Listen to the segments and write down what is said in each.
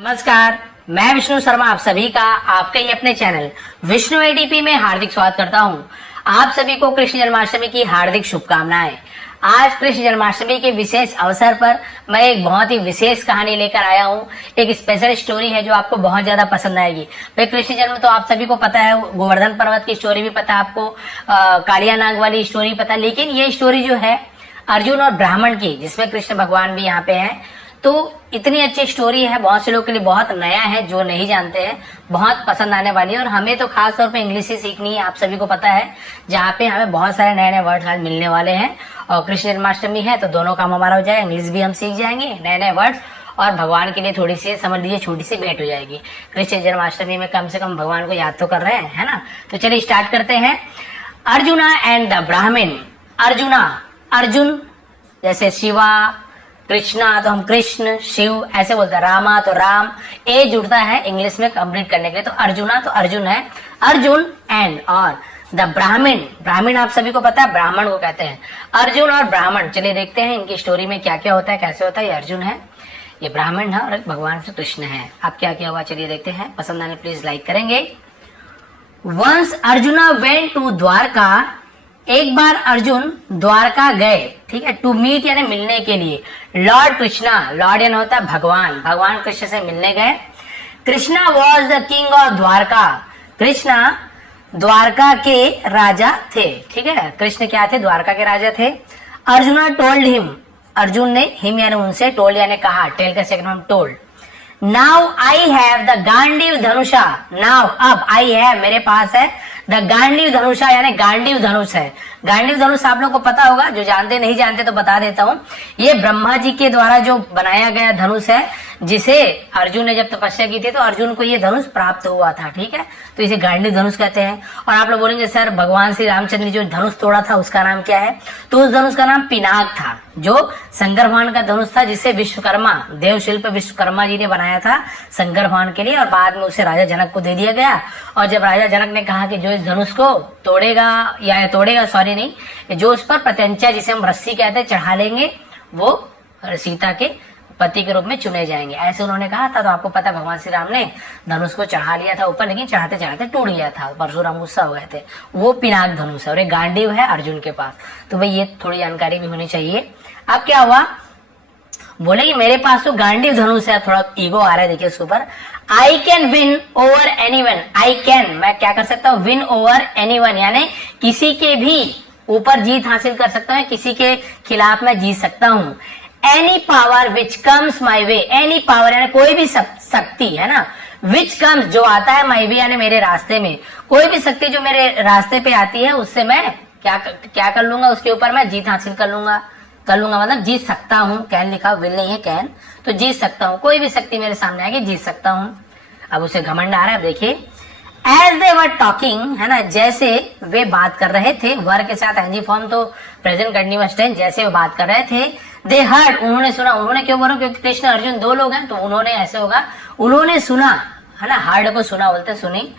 नमस्कार, मैं विष्णु शर्मा आप सभी का आपके ही अपने चैनल विष्णु एडीपी में हार्दिक स्वागत करता हूं। आप सभी को कृष्ण जन्माष्टमी की हार्दिक शुभकामनाएं। आज कृष्ण जन्माष्टमी के विशेष अवसर पर मैं एक बहुत ही विशेष कहानी लेकर आया हूं। एक स्पेशल स्टोरी है जो आपको बहुत ज्यादा पसंद आएगी। भाई कृष्ण जन्म तो आप सभी को पता है, गोवर्धन पर्वत की स्टोरी भी पता है आपको, कालिया नाग वाली स्टोरी पता है, लेकिन ये स्टोरी जो है अर्जुन और ब्राह्मण की, जिसमें कृष्ण भगवान भी यहाँ पे हैं, तो इतनी अच्छी स्टोरी है, बहुत से लोग के लिए बहुत नया है, जो नहीं जानते हैं बहुत पसंद आने वाली है। और हमें तो खास तौर पे इंग्लिश ही सीखनी है, आप सभी को पता है, जहाँ पे हमें बहुत सारे नए नए वर्ड्स आज मिलने वाले हैं। और कृष्ण जन्माष्टमी है तो दोनों काम हमारा हो जाएगा, इंग्लिश भी हम सीख जाएंगे, नए नए वर्ड्स, और भगवान के लिए थोड़ी सी समझ लीजिए छोटी सी भेंट हो जाएगी। कृष्ण जन्माष्टमी में कम से कम भगवान को याद तो कर रहे हैं, है ना। तो चलिए स्टार्ट करते हैं। अर्जुना एंड द ब्राह्मण। अर्जुन जैसे शिवा, कृष्णा तो हम कृष्ण, शिव ऐसे बोलते हैं, रामा तो राम, ए जुड़ता है इंग्लिश में कंप्लीट करने के लिए, तो अर्जुना तो अर्जुन है, अर्जुन एंड और द ब्राह्मण आप सभी को पता है ब्राह्मण को कहते हैं, अर्जुन और ब्राह्मण। चलिए देखते हैं इनकी स्टोरी में क्या क्या होता है, कैसे होता है। ये अर्जुन है, ये ब्राह्मण है और भगवान श्री कृष्ण है। अब क्या क्या हुआ चलिए देखते हैं। पसंद आने प्लीज लाइक करेंगे। Once Arjuna went to Dwarka. एक बार अर्जुन द्वारका गए, ठीक है, टू मीट यानी मिलने के लिए लॉर्ड कृष्णा। लॉर्ड यानी होता है भगवान, भगवान कृष्ण से मिलने गए। Krishna was the king of Dwarka. Krishna Dwarka के राजा थे, ठीक है, कृष्ण क्या थे, द्वारका के राजा थे। अर्जुना टोल्ड हिम, अर्जुन ने हिम यानी उनसे, टोल्ड यानी कहा, टेल का second form told. Now I have the Gandiva dhanusha. Now अब आई हैव मेरे पास है, द गांडीव धनुषा यानी गांडीव धनुष है। गांडीव धनुष आप लोग को पता होगा, जो जानते नहीं जानते तो बता देता हूँ। ये ब्रह्मा जी के द्वारा जो बनाया गया धनुष है, जिसे अर्जुन ने जब तपस्या की थी तो अर्जुन को ये धनुष प्राप्त हुआ था, ठीक है, तो इसे गांडीव धनुष कहते हैं। और आप लोग बोलेंगे सर भगवान श्री रामचंद्र ने जो धनुष तोड़ा था उसका नाम क्या है, तो उस धनुष का नाम पिनाक था, जो शंकर भगवान का धनुष था, जिसे विश्वकर्मा, देव शिल्प विश्वकर्मा जी ने बनाया था शंकर भगवान के लिए, और बाद में उसे राजा जनक को दे दिया गया। और जब राजा जनक ने कहा कि जो इस धनुष को तोड़ेगा सॉरी नहीं, जो उस पर प्रत्यंचा, जिसे हम रस्सी कहते हैं, चढ़ा लेंगे, वो सीता के पति के रूप में चुने जाएंगे, ऐसे उन्होंने कहा था। तो आपको पता भगवान श्री राम ने धनुष को चढ़ा लिया था ऊपर, लेकिन चढ़ाते चढ़ाते टूट गया था, परशुराम गुस्सा हो गए थे। वो पिनाक धनुष है और एक गांडीव है अर्जुन के पास। तो भाई ये थोड़ी जानकारी भी होनी चाहिए। अब क्या हुआ, बोले कि मेरे पास तो गांडीव धनुष है, थोड़ा ईगो आ रहा है देखिए उसके ऊपर। I can win over anyone. I can, मैं क्या कर सकता हूँ, विन ओवर एनीवन यानी किसी के भी ऊपर जीत हासिल कर सकता हूँ, किसी के खिलाफ मैं जीत सकता हूँ। Any power which comes my way. Any power यानी कोई भी शक्ति, है ना, विच कम्स जो आता है, माई वे यानी मेरे रास्ते में, कोई भी शक्ति जो मेरे रास्ते पे आती है, उससे मैं क्या कर लूंगा, उसके ऊपर मैं जीत हासिल कर लूंगा मतलब जीत सकता हूँ। कैन लिखा, विल नहीं है, कैन, तो जीत सकता हूँ, कोई भी शक्ति मेरे सामने आके जीत सकता हूँ। अब उसे घमंड आ रहा है। अब देखिए, एज दे वर टॉकिंग, है ना, जैसे वे बात कर रहे थे, वर के साथ एनजी फॉर्म तो प्रेजेंट कंटीन्यूअस टेंस, जैसे वे बात कर रहे थे। दे हर्ड, उन्होंने सुना। उन्होंने क्यों बोला, क्योंकि कृष्ण अर्जुन दो लोग हैं, तो उन्होंने ऐसे होगा, उन्होंने सुना, है ना, हर्ड को सुना बोलते, सुनी।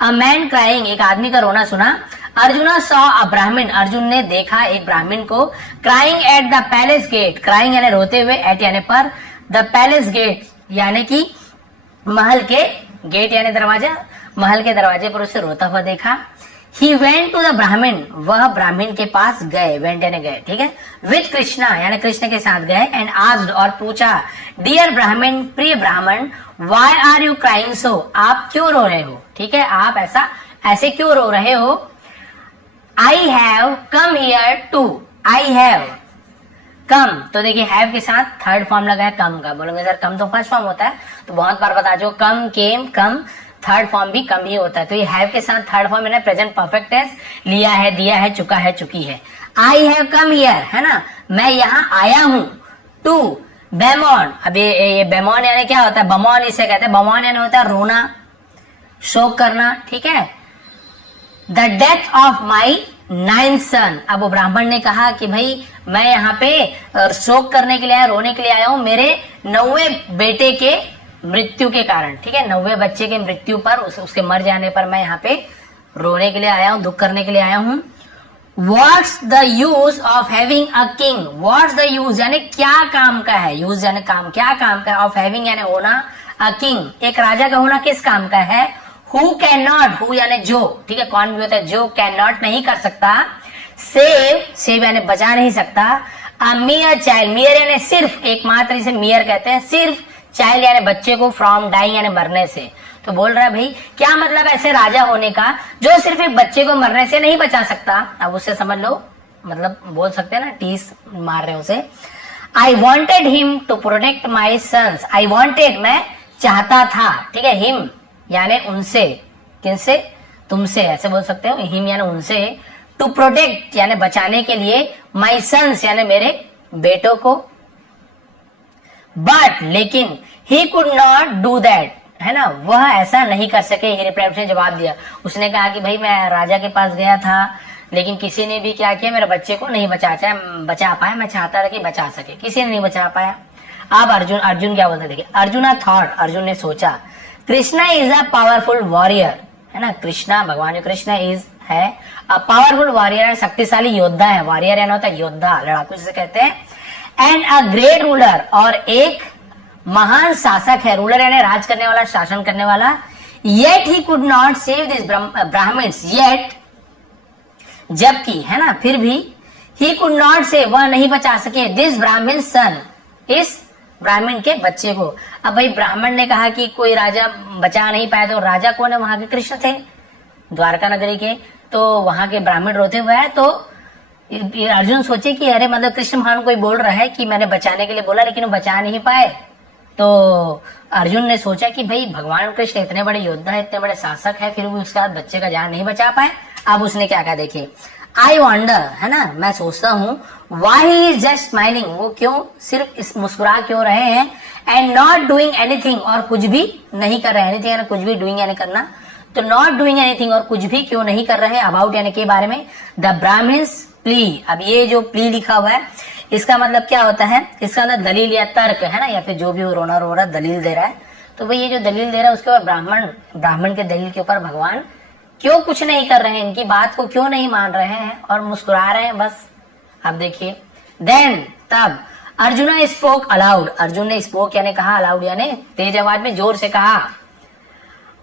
अ मैन क्राइंग, एक आदमी का रोना सुना। अर्जुना सॉ अ ब्राह्मण, अर्जुन ने देखा एक ब्राह्मण को। Crying at the palace gate, crying यानी रोते हुए, एट यानी पर, द पैलेस गेट यानी कि महल के गेट यानी दरवाजा, महल के दरवाजे पर उसे रोता हुआ देखा। He went to the ब्राह्मण, वह ब्राह्मण के पास गए, वेंट यानी गए, ठीक है, विथ कृष्णा यानी कृष्ण के साथ गए। एंड आस्क्ड और पूछा, डियर ब्राह्मण, प्रिय ब्राह्मण, why are you crying so, आप क्यों रो रहे हो, ठीक है, आप ऐसे क्यों रो रहे हो। I have come here to, I have come, तो देखिए हैव के साथ थर्ड फॉर्म लगा है कम का। बोलोगे सर कम तो फर्स्ट फॉर्म होता है, तो बहुत बार बता जो कम, केम, कम, थर्ड फॉर्म भी कम ही होता है। तो ये हैव के साथ थर्ड फॉर्म मैंने प्रेजेंट परफेक्ट टेंस लिया है, दिया है, चुका है, चुकी है। आई हैव कम हियर, है ना, मैं यहाँ आया हूँ। टू बेमॉन, अब ये बेमॉन यानी क्या होता है, बमॉन इसे कहते हैं, बमॉन यानी होता है रोना, शोक करना, ठीक है। The death of my 9th सन, अब वो ब्राह्मण ने कहा कि भाई मैं यहाँ पे शोक करने के लिए आया, रोने के लिए आया हूँ, मेरे 9वें बेटे के मृत्यु के कारण, ठीक है, 9वें बच्चे के मृत्यु पर, उसके मर जाने पर मैं यहाँ पे रोने के लिए आया हूँ, दुख करने के लिए आया हूँ। What's the use of having a king, what's the use यानी क्या काम का है, यूज यानी काम, क्या काम का है, ऑफ हैविंग यानी होना, अ किंग, एक राजा का होना किस काम का है? हु कैन नॉट, हु यानी जो, ठीक है, कौन भी होता है जो कैन नॉट नहीं कर सकता, सेव, सेव यानी बचा नहीं सकता, अ मियर चाइल्ड, मियर यानी सिर्फ, एकमात्र, इसे मियर कहते हैं, सिर्फ, चाइल्ड यानी बच्चे को, फ्रॉम डाइंग यानी मरने से। तो बोल रहा है भाई क्या मतलब ऐसे राजा होने का जो सिर्फ एक बच्चे को मरने से नहीं बचा सकता। अब उससे समझ लो, मतलब बोल सकते हैं ना, टीस मार रहे उसे। I wanted him to protect my sons, I wanted मैं चाहता था, ठीक है, हिम यानी उनसे, किनसे? तुमसे, ऐसे बोल सकते हो, हिम यानी उनसे, टू प्रोटेक्ट यानी बचाने के लिए, माई सन्स यानी मेरे बेटों को, बट लेकिन ही कुड नॉट डू दैट, है ना, वह ऐसा नहीं कर सके। ही रिप्लाई, उसने जवाब दिया, उसने कहा कि भाई मैं राजा के पास गया था लेकिन किसी ने भी क्या किया, मेरे बच्चे को नहीं बचा पाया, मैं चाहता था कि बचा सके, किसी ने नहीं बचा पाया। अब अर्जुन क्या बोलते, देखिए, अर्जुन थॉट, अर्जुन ने सोचा, Krishna is a powerful warrior, है ना, कृष्णा, भगवान कृष्ण इज है अ पावरफुल वॉरियर, शक्तिशाली योद्धा है, वॉरियर यानी होता है योद्धा, लड़ाकू जिसे कहते हैं, एंड अ ग्रेट रूलर, और एक महान शासक है, रूलर यानी राज करने वाला, शासन करने वाला, yet he could not save this Brahmins, yet जबकि, है ना, फिर भी, ही कुड नॉट सेव वह नहीं बचा सके, दिस ब्राह्मण सन, इस ब्राह्मण के बच्चे को। अब भाई ब्राह्मण ने कहा कि कोई राजा बचा नहीं पाया, तो राजा कौन है? वहां के कृष्ण थे, द्वारका नगरी के, तो वहां के ब्राह्मण रोते हुए है। तो अर्जुन सोचे कि अरे मतलब कृष्ण भगवान कोई बोल रहा है कि मैंने बचाने के लिए बोला लेकिन वो बचा नहीं पाए। तो अर्जुन ने सोचा कि भाई भगवान कृष्ण इतने बड़े योद्धा है, इतने बड़े शासक है, फिर भी उसके बाद बच्चे का जान नहीं बचा पाए। अब उसने क्या कहा, देखिए, आई वॉन्डर, है ना, मैं सोचता हूँ, why he is just smiling, वो क्यों सिर्फ इस मुस्कुरा क्यों रहे हैं, एंड नॉट डूइंग एनीथिंग, और कुछ भी नहीं कर रहे हैं, एनीथिंग यानी कुछ भी, डूइंग यानी करना, तो नॉट डूइंग एनीथिंग और कुछ भी क्यों नहीं कर रहे हैं, अबाउट यानी के बारे में, द ब्राह्मण्स प्ली। अब ये जो प्ली लिखा हुआ है इसका मतलब क्या होता है, इसका मतलब दलील या तर्क, है ना, या फिर जो भी वो रोना रो रहा दलील दे रहा है। तो भाई ये जो दलील दे रहा है उसके ऊपर ब्राह्मण के दलील के ऊपर भगवान क्यों कुछ नहीं कर रहे हैं, इनकी बात को क्यों नहीं मान रहे हैं और मुस्कुरा रहे हैं बस। अब देखिए, देन तब अर्जुन स्पोक अलाउड, अर्जुन ने स्पोक यानी कहा, अलाउड यानी तेज आवाज में जोर से कहा,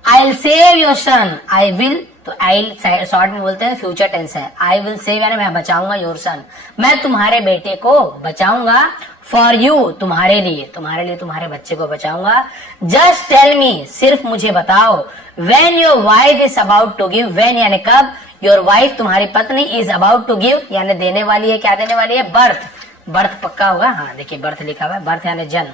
I will save your son, I will, तो आई शॉर्ट में बोलते हैं फ्यूचर टेंस है, आई विल सेव यानी मैं बचाऊंगा, योर सन मैं तुम्हारे बेटे को बचाऊंगा, फॉर यू तुम्हारे लिए तुम्हारे बच्चे को बचाऊंगा, जस्ट टेल मी सिर्फ मुझे बताओ, when your wife is about to give, when यानी कब, योर वाइफ तुम्हारी पत्नी इज अबाउट टू गिव यानी देने वाली है, क्या देने वाली है, बर्थ, बर्थ पक्का होगा, हाँ देखिए बर्थ लिखा हुआ है, बर्थ यानी जन्म,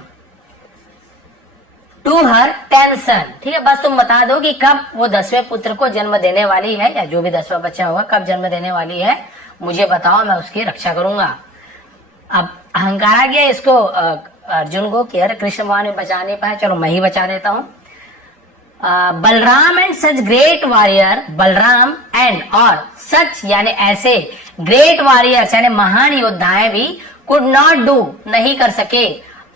टू हर 10 सन, ठीक है, बस तुम बता दो कि कब वो 10वें पुत्र को जन्म देने वाली है, या जो भी 10वां बच्चा होगा कब जन्म देने वाली है, मुझे बताओ, मैं उसकी रक्षा करूंगा। अब अहंकार आ गया इसको अर्जुन को कि अरे कृष्ण भगवान ने बचा नहीं पाया, चलो मैं ही बचा देता हूं। Balram and such great warrior, Balram and और सच यानी ऐसे, ग्रेट वॉरियर्स यानी महान योद्धाएं भी, कुड नॉट डू नहीं कर सके,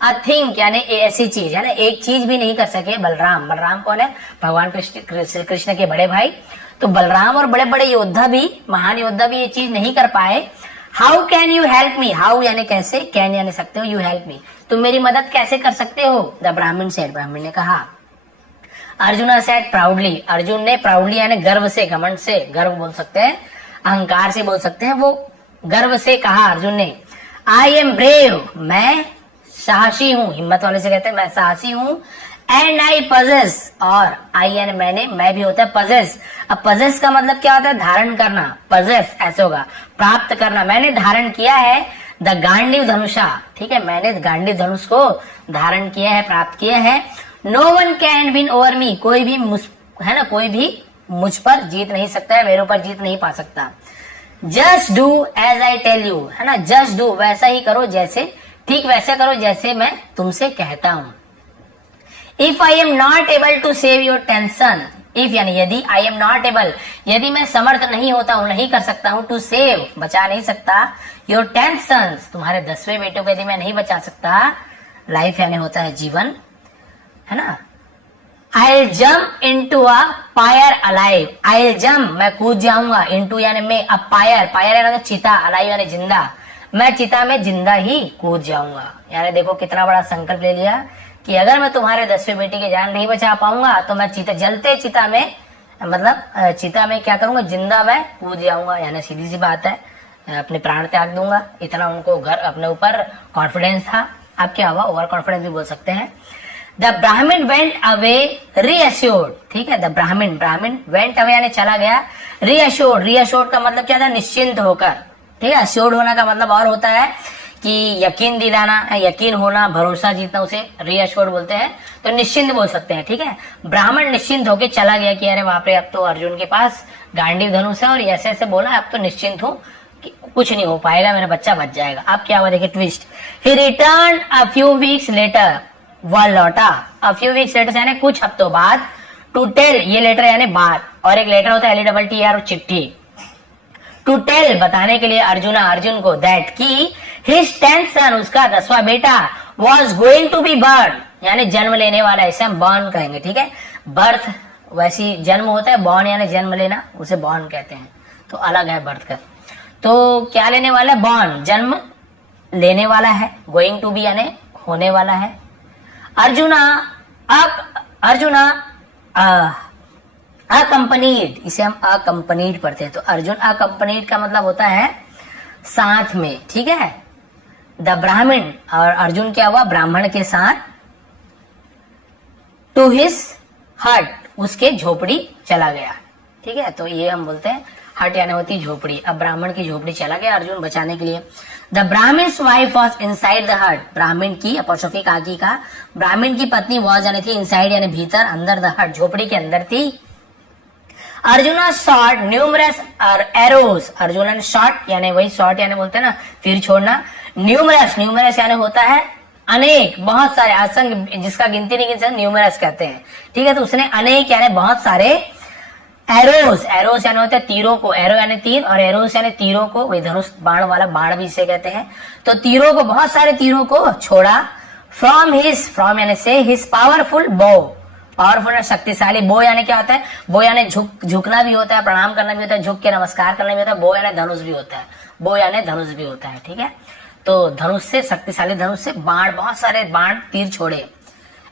अ थिंग यानी ऐसी चीज, है ना, एक चीज भी नहीं कर सके। बलराम, बलराम कौन है, भगवान कृष्ण के बड़े भाई, तो बलराम और बड़े बड़े योद्धा भी, महान योद्धा भी ये चीज नहीं कर पाए। How can you help me, how यानी कैसे, कैन यानी सकते हो, यू हेल्प मी तुम मेरी मदद कैसे कर सकते हो, द ब्राह्मण सेड, ब्राह्मण ने कहा। अर्जुन सेड प्राउडली, अर्जुन ने प्राउडली यानी गर्व से, घमंड से, गर्व बोल सकते हैं, अहंकार से बोल सकते हैं, वो गर्व से कहा अर्जुन ने, आई एम ब्रेव, मैं साहसी हूं, हिम्मत वाले से कहते हैं मैं साहसी हूं, एंड आई पजेस, और आई यानी मैंने, मैं भी होता है पजेस। अब पजेस का मतलब क्या होता है, धारण करना, पजेस ऐसे होगा प्राप्त करना, मैंने धारण किया है, द गांडीव धनुषा, ठीक है, मैंने गांडीव धनुष को धारण किया है, प्राप्त किया है। No one can win over me, कोई भी है ना, कोई भी मुझ पर जीत नहीं सकता है, मेरे ऊपर जीत नहीं पा सकता। Just do as I tell you, है ना, जस्ट डू वैसा ही करो जैसे, ठीक वैसा करो जैसे मैं तुमसे कहता हूं। If I am not able to save your tension, if यानी यदि, आई एम नॉट एबल यदि मैं समर्थ नहीं होता हूं, नहीं कर सकता हूं, टू सेव बचा नहीं सकता, योर टेंशन तुम्हारे 10वें बेटों को यदि मैं नहीं बचा सकता, लाइफ यानी होता है जीवन, है ना, I jump into a pyre alive, I jump मैं कूद जाऊंगा, इंटू यानी मैं, अ पायर, पायर यानी चिता, अलाइव यानी जिंदा, मैं चिता में जिंदा ही कूद जाऊंगा। यानी देखो कितना बड़ा संकल्प ले लिया कि अगर मैं तुम्हारे 10वीं बेटी की जान नहीं बचा पाऊंगा तो मैं जलते चिता में, मतलब चिता में क्या करूंगा, जिंदा मैं कूद जाऊंगा, यानी सीधी सी बात है, अपने प्राण त्याग दूंगा। इतना उनको घर अपने ऊपर कॉन्फिडेंस था। अब क्या हुआ, ओवर कॉन्फिडेंस भी बोल सकते हैं। द ब्राह्मण वेंट अवे रीअश्योर्ड, ठीक है, द ब्राह्मण वेंट अवे यानी चला गया, रीअश्योर्ड का मतलब क्या था, निश्चिंत होकर, ठीक है। अश्योर्ड होना का मतलब और होता है कि यकीन दिलाना, यकीन होना, भरोसा जीतना, उसे रीअश्योर्ड बोलते हैं। तो निश्चिंत बोल सकते हैं, ठीक है। ब्राह्मण निश्चिंत होकर चला गया कि अरे बाप रे, अब तो अर्जुन के पास गांडीव धनुष है और ऐसे ऐसे बोला, अब तो निश्चिंत हूं कि कुछ नहीं हो पाएगा, मेरा बच्चा बच जाएगा। अब क्या हुआ देखिए twist, he return a few weeks later, वह लौटा, अ फ्यू वीक्स लेटर यानी कुछ हफ्तों बाद, टू टेल, ये लेटर यानी बात, और एक लेटर होता है LETTER चिट्ठी, टू टेल बताने के लिए अर्जुन को, दैट की हिज 10th सन, उसका 10वां बेटा, was going to be born, यानी जन्म लेने वाला, इसे हम बॉर्न कहेंगे, ठीक है। बर्थ वैसी जन्म होता है, बॉर्न यानी जन्म लेना, उसे बॉर्न कहते हैं, तो अलग है बर्थ का। तो क्या लेने वाला है, बॉर्न, जन्म लेने वाला है, गोइंग टू बी यानी होने वाला है। अर्जुना अकम्पनीड, इसे हम अकम्पनीड पढ़ते हैं, तो अर्जुन अकम्पनीड का मतलब होता है साथ में, ठीक है। द ब्राह्मण, और अर्जुन क्या हुआ, ब्राह्मण के साथ, टू हिज हट, उसके झोपड़ी चला गया, ठीक है। तो ये हम बोलते हैं हट यानी होती झोपड़ी। अब ब्राह्मण की झोपड़ी चला गया अर्जुन बचाने के लिए। The Brahmin's wife was inside the hut, ब्राह्मण की अपॉस्ट्रोफी काकी का, ब्राह्मण की पत्नी वॉज यानी थी, इनसाइड यानी भीतर, अंदर, द हट झोपड़ी के अंदर थी। Arjuna shot numerous arrows, Arjun ने शॉट यानी वही शॉट यानी बोलते हैं ना तीर छोड़ना, न्यूमरस यानी होता है अनेक, बहुत सारे, असंख्य, जिसका गिनती नहीं गिन सकते, न्यूमरस कहते हैं, ठीक है। तो उसने अनेक यानी बहुत सारे, एरोस यानी होते हैं तीरों को, एरो यानी तीर और एरोस यानी तीरों को, वही धनुष बाण वाला, बाण भी इसे कहते हैं। तो तीरों को, बहुत सारे तीरों को छोड़ा, फ्रॉम यानी से, हिज पावरफुल बो, पावरफुल शक्तिशाली, बो यानी क्या होता है, बो यानी झुकना भी होता है, प्रणाम करना भी होता है, झुक के नमस्कार करना भी होता है, बो यानी धनुष भी होता है, बो यानी धनुष भी होता है, ठीक है। तो धनुष से, शक्तिशाली धनुष से बाण, बहुत सारे बाण तीर छोड़े,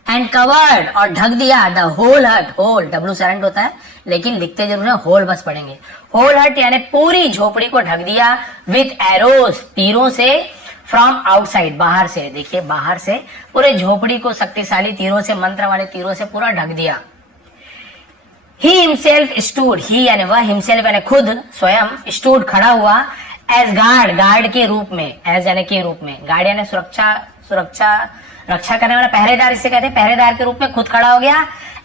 एंड कवर्ड और ढक दिया, द होल हट, होल डब्ल्यू साइलेंट होता है लेकिन लिखते जरूर है, होल बस पढ़ेंगे, होल हट यानी पूरी झोपड़ी को ढक दिया, विथ एरोस तीरों से, फ्रॉम आउटसाइड बाहर से, देखिए बाहर से पूरे झोपड़ी को शक्तिशाली तीरों से, मंत्र वाले तीरों से पूरा ढक दिया। ही हिमसेल्फ स्टूड, ही यानी वह, हिमसेल्फ यानी खुद, स्वयं, स्टूड खड़ा हुआ, एज गार्ड के रूप में, एज यानी के रूप में, गार्ड यानी रक्षा करने वाला, पहरेदार इसे कहते हैं, पहरेदार के रूप में खुद खड़ा हो गया,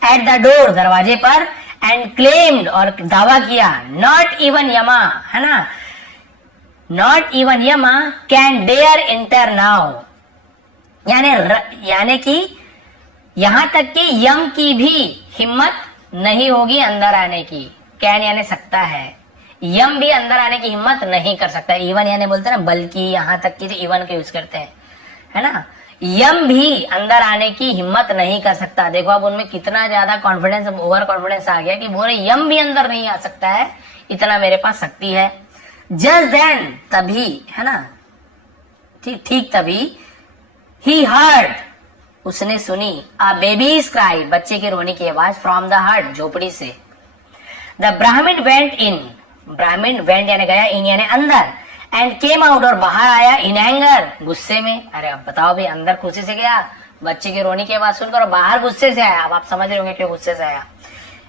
एट द डोर दरवाजे पर, एंड क्लेम्ड और दावा किया, नॉट इवन यमा, है ना, नॉट इवन यमा कैन डेयर इंटर नाउ, यानी कि यहां तक कि यम की भी हिम्मत नहीं होगी अंदर आने की, कैन यानी सकता है, यम भी अंदर आने की हिम्मत नहीं कर सकता, इवन यानी बोलते हैं ना बल्कि, यहां तक कि इवन का यूज करते हैं, है ना, यम भी अंदर आने की हिम्मत नहीं कर सकता। देखो अब उनमें कितना ज्यादा कॉन्फिडेंस, ओवर कॉन्फिडेंस आ गया कि बोले यम भी अंदर नहीं आ सकता है, इतना मेरे पास शक्ति है। जस्ट देन, तभी, है ना, ठीक तभी, ही हर्ड, उसने सुनी, अ बेबीज क्राई, बच्चे के रोने की आवाज, फ्रॉम द हट झोपड़ी से। द ब्राह्मण वेंट इन, ब्राह्मण वेंट यानी गया, इन यानी अंदर, एंड केम आउट और बाहर आया, इन एंगर गुस्से में। अरे अब बताओ भाई, अंदर खुशी से गया बच्चे की रोने की आवाज सुनकर, और बाहर गुस्से से आया। अब आप समझ रहे होंगे क्यों गुस्से से आया।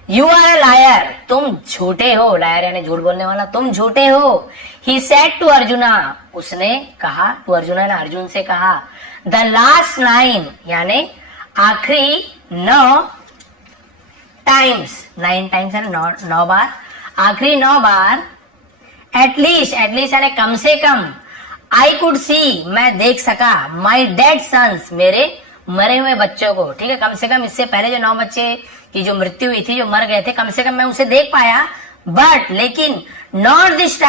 यू आर अ लायर, तुम झूठे हो, लायर यानी झूठ बोलने वाला, तुम झूठे हो। ही सेड टू अर्जुना, उसने कहा, टू अर्जुना ने अर्जुन से कहा, द लास्ट 9 यानी आखिरी 9 टाइम्स, 9 टाइम्स है 9 बार, आखिरी 9 बार, एटलीस्ट यानी कम से कम, आई कुड सी, मैं देख सका, माई डेड सन्स, मेरे मरे हुए बच्चों को, ठीक है, कम से कम इससे पहले जो 9 बच्चे की जो मृत्यु हुई थी, जो मर गए थे, कम से कम मैं उसे देख पाया, बट लेकिन नॉट दिस